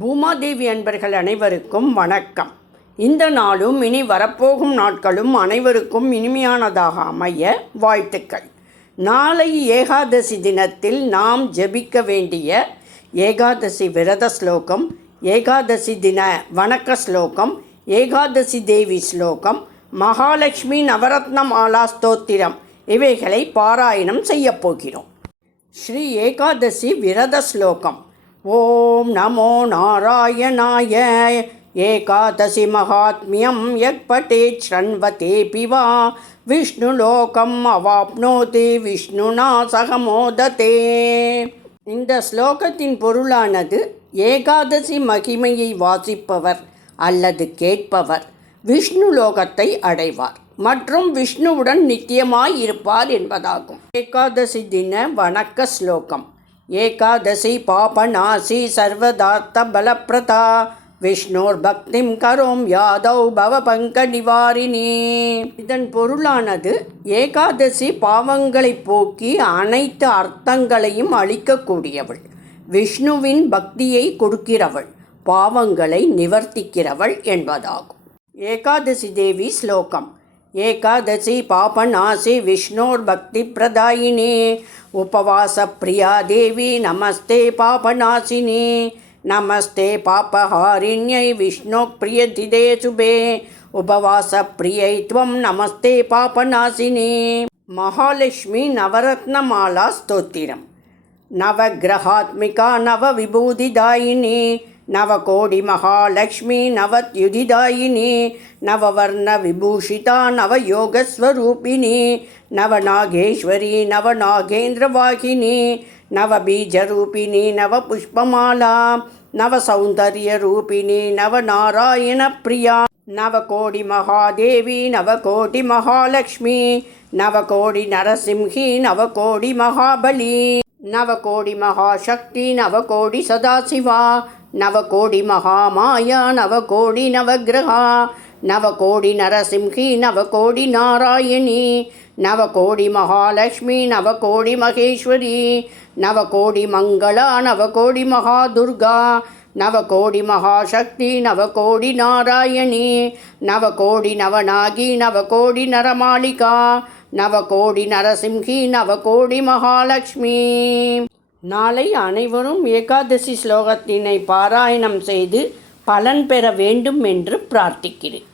பூமாதேவி அன்பர்கள் அனைவருக்கும் வணக்கம். இந்த நாளும் இனி வரப்போகும் நாட்களும் அனைவருக்கும் இனிமையானதாக அமைய வாழ்த்துக்கள். நாளை ஏகாதசி தினத்தில் நாம் ஜெபிக்க வேண்டிய ஏகாதசி விரத ஸ்லோகம் ஏகாதசி தின வணக்க ஸ்லோகம் ஏகாதசி தேவி ஸ்லோகம் மகாலட்சுமி நவரத்ன மாலா ஸ்தோத்திரம் இவைகளை பாராயணம் செய்யப் போகிறோம் ஸ்ரீ ஏகாதசி விரத ஸ்லோகம். ஓம் நமோ நாராயணாய ஏகாதசி மகாத்மியம் எக்பட்டே ஷண்வதே பிவா. விஷ்ணு விஷ்ணுலோகம் அவாப்னோதி விஷ்ணுனா சகமோததே இந்த ஸ்லோகத்தின் பொருளானது ஏகாதசி மகிமையை வாசிப்பவர் அல்லது கேட்பவர் விஷ்ணு லோகத்தை அடைவார். மற்றும் விஷ்ணுவுடன் நித்தியமாய் இருப்பார் என்பதாகும். ஏகாதசி தின வணக்க ஸ்லோகம். ஏகாதசி பாபநாசி சர்வதார்த்த பலப்பிரதா விஷ்ணோர் பக்திம் கரோம் யாதவ் பவ பங்க நிவாரிணி. இதன் பொருளானது ஏகாதசி பாவங்களை போக்கி அனைத்து அர்த்தங்களையும் அளிக்கக்கூடியவள். விஷ்ணுவின் பக்தியை கொடுக்கிறவள். பாவங்களை நிவர்த்திக்கிறவள் என்பதாகும். ஏகாதசி தேவி ஸ்லோகம். ஏகாதசி பாபநாசி விஷ்ணோர்பக்தி பிரதாயினி. उपवासप्रिया देवी नमस्ते पापनाशिनी। नमस्ते पापहारिण्यै विष्णुः शुभे। उपवासप्रियै त्वं नमस्ते पापनाशिनि। महालक्ष्मि नवरत्नमालास्तोत्रं नवग्रहात्मिका नवविभूतिदायिनी। நவகோடி மகாலட்சுமி நவத்யுதிதாயினி நவவர்ண விபூஷிதா நவயோகஸ்வரூபிணி நவநாகேஸ்வரி நவநாகேந்திரவாகினி நவபீஜரூபிணி நவபுஷ்பமாலா நவசௌந்தர்யரூபிணி நவநாராயணப்பிரியா நவகோடி மகாதேவி நவகோடி மகாலட்சுமி நவகோடி நரசிம்ஹி நவகோடி மகாபலி நவகோடி மகாசக்தி நவகோடி சதாசிவா நவகோடி மகாமாயா நவகோடி நவகிரகா நவகோடி நரசிம்ஹி நவகோடி நாராயணி நவகோடி மகாலட்சுமி நவகோடி மகேஸ்வரி நவகோடி மங்களா நவகோடி மகாதுர்கா நவகோடி மகாசக்தி நவகோடி நாராயணி நவகோடி நவநாகி நவகோடி நரமாளிகா நவகோடி நரசிம்ஹி நவகோடி மகாலட்சுமி. நாளை அனைவரும் ஏகாதசி ஸ்லோகத்தினை பாராயணம் செய்து பலன் பெற வேண்டும் என்று பிரார்த்திக்கிறேன்.